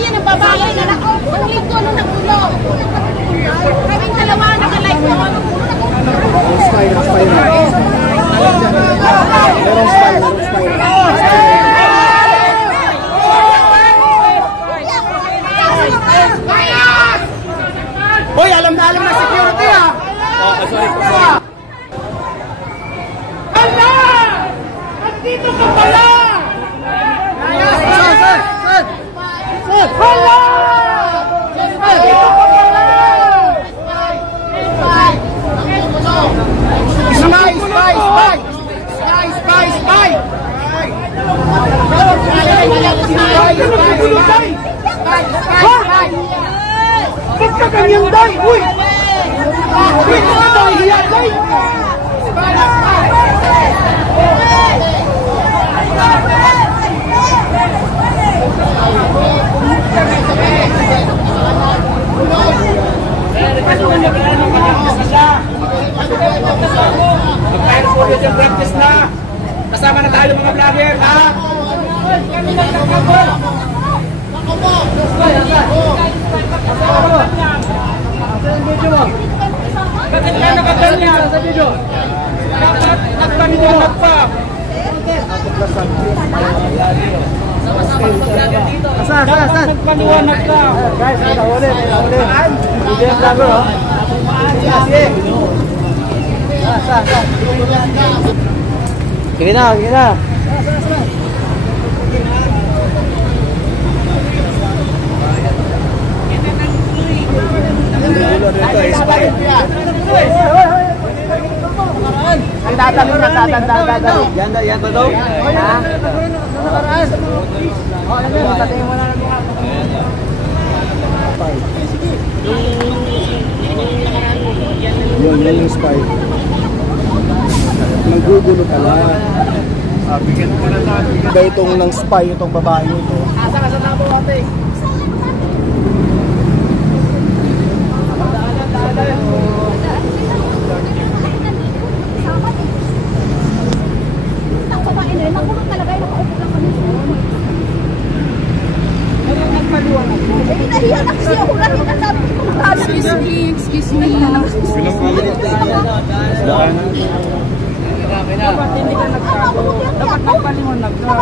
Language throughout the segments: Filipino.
yan ang babae na yung linggo nung nagtulo. Kaming dalawa nakalive ko. Hoy, alam na security ha. Oh, sorry. Hala! Andito ka pala! Sir! Hala! Andito ka pala! Ba't ka ganyan, Day? Uy! Uy! Day! Hiya, Day! Practice na! Kasama na tayo mga vlogger, ha? Kami na nagkakapo! Saan video mo? Bakit ka nakaganyan sa video? Dapat nagpaniwanag pa! Sama-sama sa vlogger dito! Dapat nagpaniwanag ka! Guys, ulit! Hindi ang vlogger, oh! Sige na! Ang dadali na sa atin, dadali. Yan ba daw? Ha? Yan yung spy. Naggugulo pala. Bigyan mo na natin. Iba itong ng spy, itong babae ito. Asa na po ate. Excuse me. Dapat nagpaliwanag ka.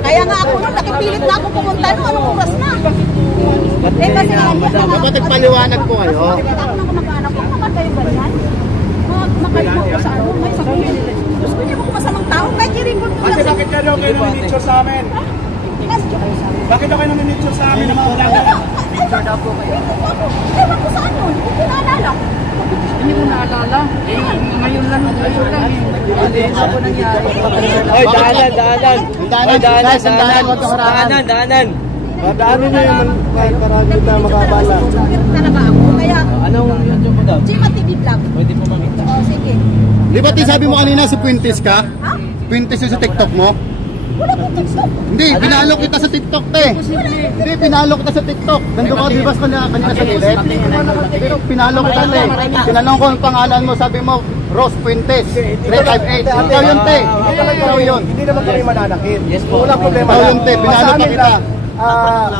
Kaya nga ako nung nakipilit na ako pumunta nung anong oras na. Kasi dapat nagpaliwanag po kayo. Ako nang kumag-anak ko, kapag kayo ganyan, makalimot ko sa ano, may sabihin. Gusto niyo mo masamang tao, kahit i-record ko lang. Ate, bakit ka daw kayo naminitsure sa amin? Bakit daw kayo naminitsure sa amin ng mga vlogger? Picture daw po kayo. Ewan ko saan yun, hindi ko naalala. Hindi mo naalala? Ngayon lang. Hindi, sa po nangyari. Hoy, daanan. Daanan nyo yung marami tayo makabala. Talaga ako, kaya... Anong YouTube mo daw? Gima TV Vlog. Pwede po makita. Oo, sige. Di ba sabi mo kanina si Puentes ka? Ha? Puentes yung sa TikTok mo? Wala po TikTok. Hindi, pinalo kita sa TikTok, te. Hindi, pinalo kita sa TikTok. Nandun ka, di ba kanina sa gilid? Pinalo kita, te. Tinanong ko ang pangalan mo, sabi mo, Rose Puentes, 358. Ikaw yun, te. Ikaw yun. Hindi naman kami mananakit. Yes po. Walang problema. Ikaw yun, te. Pinalo pa kita.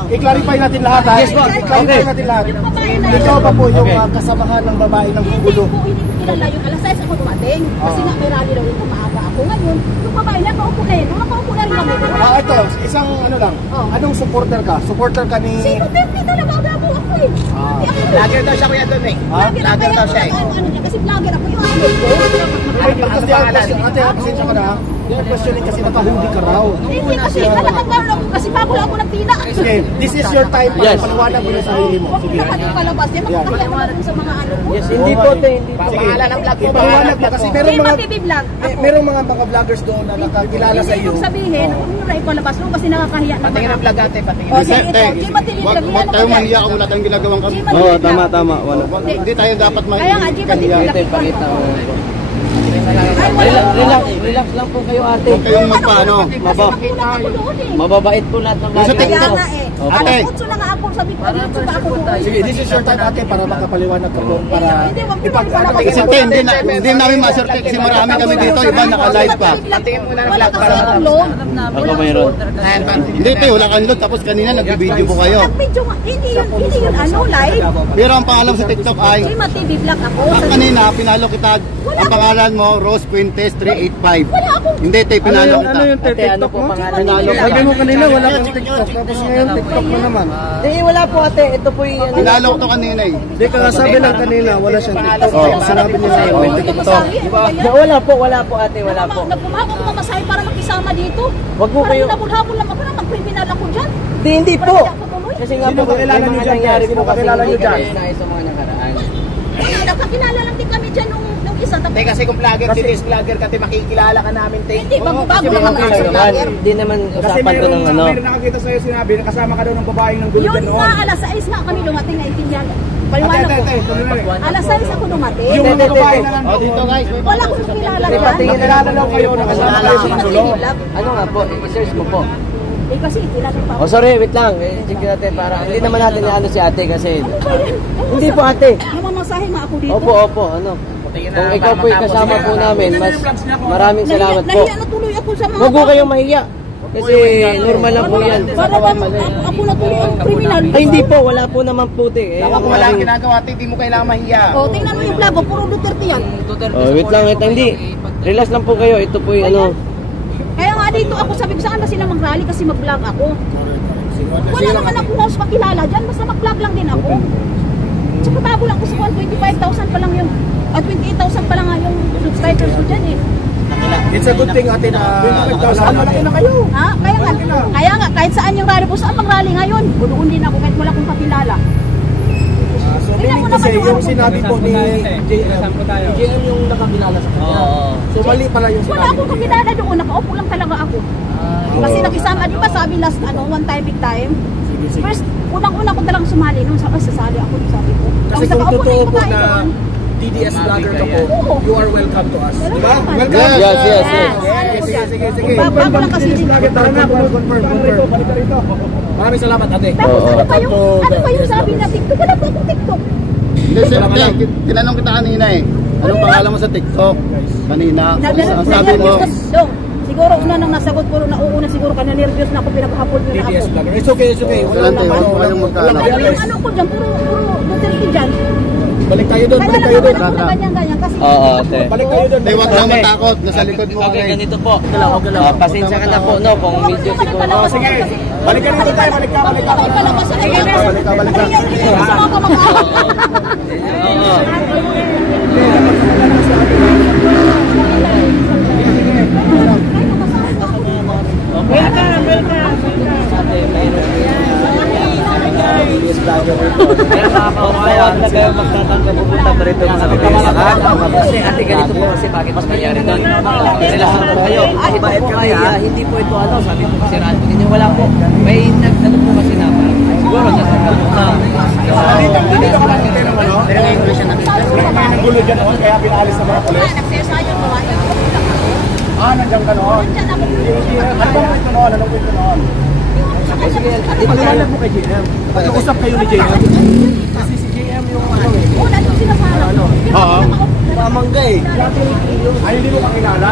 I-clarify natin lahat, ha? Yes, ma'am. I-clarify natin lahat. Ikaw ba po yung kasamahan ng babae ng gugulo? Hindi ko kilala yung alas 6 ako dumating. Kasi nga may rally raw ito, maaga ako. Ngayon, yung babae na, paupo na yun. Nakaupo na rin kami. Ito, isang ano lang. Anong supporter ka? Supporter ka ni... Si Duterte talaga, gabo ako eh. Vlogger daw siya kuya doon eh. Vlogger daw siya eh. Kasi vlogger ako, yung idol ko. Ate, pasensya ka na. Yung questioning kasi nakahuli ka raw. Hindi kasi, nakakagano ako kasi bago lang ako nagpila. Sige, this is your time para paliwanag mo yung sarili mo. Sige. Lahat yung palabas yan, makakaliwanag sa mga ano ko. Hindi po, te. Hindi po. Pangalan ng vlog ko. Ipaliwanag mo kasi Gima TV Vlog. merong mga vloggers doon na nakakilala sa iyo. Hindi sabihin, huwag mo na ipalabas mo kasi nakakahiya naman. Patingin ang vlog ate, patingin. O, sige ito, Gima TV Vlog. Huwag tayo mahiya kung wala tayong ginagawang kami. Oo, tama. Wala. Hindi tayo dapat mahiya. Kaya nga, Gima TV Vlog. Pakita mo. Relax lang po kayo, ate. Huwag kayong magpaano. Mababait po lahat ng Sa mga TikTok. Ate. Alas 8 na nga ako, sabi ko, dito ba ako doon? Sige, this is your time ate para makapaliwanag ka po. Para Hindi, wag mo ipag-ano naman Kasi hindi namin masurtik kasi marami kami dito, iba naka-live pa. Wala kasi akong load. Ako mayroon. Hindi te, wala kang load, tapos kanina nag-video po kayo. Nag-video nga, hindi yun ano, live. Pero ang pangalan sa TikTok ay, Chima TV vlog ako. kanina, pinalo kita, ang pangalan mo, Rose Fuentes 385. Wala akong Hindi te, pinalo kita. TikTok mo? sabi mo kanina wala kang TikTok, tapos ngayon TikTok mo naman. Hindi, wala po ate. Ito po yung... Pinalo ko to kanina eh. Hindi ka sabi lang kanina wala siyang TikTok. Sinabi niya na may TikTok. Wala po ate. Wala po. Nagpumahak ako mamasahe para makisama dito. Wag mo kayo... Habol-habol lang ako na mag-criminal ako dyan. Hindi po. Para hindi ako tuloy. Kasi nga Sino po, kakilala may niyo mga dyan, nangyari Sino po kasi kakilala niyo hindi dyan? kami nais sa mga nakaraan. Nakakilala lang din kami dyan nung isa. Te, kasi kung vlogger, titis vlogger ka, te, makikilala ka namin, te. Hindi, bago-bago Kasi naman mga ako sa vlogger. Hindi naman Kasi usapan ko ng ano. mayroon nakakita sa'yo sinabi na kasama ka daw ng babaeng ng gulo Yun dyan noon. nga, alas 6 na kami dumating na itinyan. Paliwanag ko. Alas 6 ako dumating. Yung mga babae na lang O dito guys, Wala akong kakilala Kasi dyan. patingin na Nakilala daw kayo na kasama kayo sa gulo. Ano nga po, i-search mo po. Eh kasi tinanong pa ako. Oh sorry, wait lang. Check natin para hindi naman natin ano si ate kasi. Ano ba yan? Hindi po ate. Namamasahe nga ako dito. Opo, ano. Kung ikaw po yung kasama po namin, mas maraming salamat po. Nahiya na tuloy ako sa mga Huwag po kayong mahiya. Kasi normal lang po yan. Para bang ako na tuloy ang kriminal. Ay hindi po, wala po naman puti. Eh, Kung wala kang ginagawa, te, di mo kailangan mahiya. O, tingnan mo yung vlog ko, puro Duterte yan. Oh, wait lang. Hindi. Relax lang po kayo. Ito po yung ano. Kaya nga dito ako, sabi ko saan ba sila mag-rally kasi mag-vlog ako. Wala naman akong host makilala dyan, basta mag-vlog lang din ako. Tsaka bago lang ko sa 125,000 pa lang yung, 28,000 pa lang nga yung subscribers ko dyan eh. It's a good thing ate na malaki na kayo. Ha? Kaya nga, kahit saan yung rally ko, saan mag-rally ngayon? Doon din ako kahit wala akong kakilala. So meaning to say, yung sinabi po ni JM yung nakakilala sa kanya. So mali pala yung Wala sinabi. akong kakilala doon, nakaupo lang talaga ako. Kasi nakisama, di ba sabi last, one time, big time? First, unang-una ko talagang sumali nun, sasali ako, sabi ko. Kasi Tapos kung nakaupo totoo yung po babae na doon. TDS vlogger ka po, you are welcome to us. Di ba? Yes. Welcome. Yes. Sige. Bago lang kasi dito. Tara na, confirm. Balik ka rito. Maraming salamat ate. Tapos ano pa yung sabi na TikTok? Wala po akong TikTok. Hindi, sir, tinanong kita kanina eh. Anong pangalan mo sa TikTok? Kanina. Ang sabi mo, Dong, siguro una nang nasagot, pero nauuna siguro ka na nervyos na ako, pinaghapon nyo na ako. TDS vlogger. It's okay. Wala tayo, huwag mo kayong magkaalam. Yung ano ko dyan, puro Duterte dyan. Balik tayo doon. Kaya lang ako na ganyan-ganyan kasi. Oo, ate. Balik tayo doon. Hindi, huwag na matakot. Nasa likod mo Okay, kami. ganito po. Pasensya ka na po, no? Kung medyo siguro. Sige. Balik ka rito tayo. Balik ka. Ay, palabas na kaya ako. Balik ka. Ay, sa mga kamag-anak. Oo. Pero makakawag na kayo magtatanggap pupunta pa rito mga kapitbahay. Kasi ate ganito po kasi bakit mas nangyari doon. Relasyon po kayo. Kasi bakit kami hindi po ito ano, sabi po kasi rato ninyo wala po. May nagtanong po kasi na parang siguro natanggap po na. Dito ka lang dito naman, no? Pero ngayon ko siya nakita. Ang gulo dyan noon, kaya pinalis sa mga pulis. Nagsayang babae ako. Nandiyan ka noon. Diyan ako. Ano bang kwento noon? Anong kwento noon? Paliwanag mo kay JM. Nag-usap kayo ni JM. Kasi si JM yung ano eh. Una yung sinasarap. Oo. Mamangga eh. Ay, hindi mo kakilala.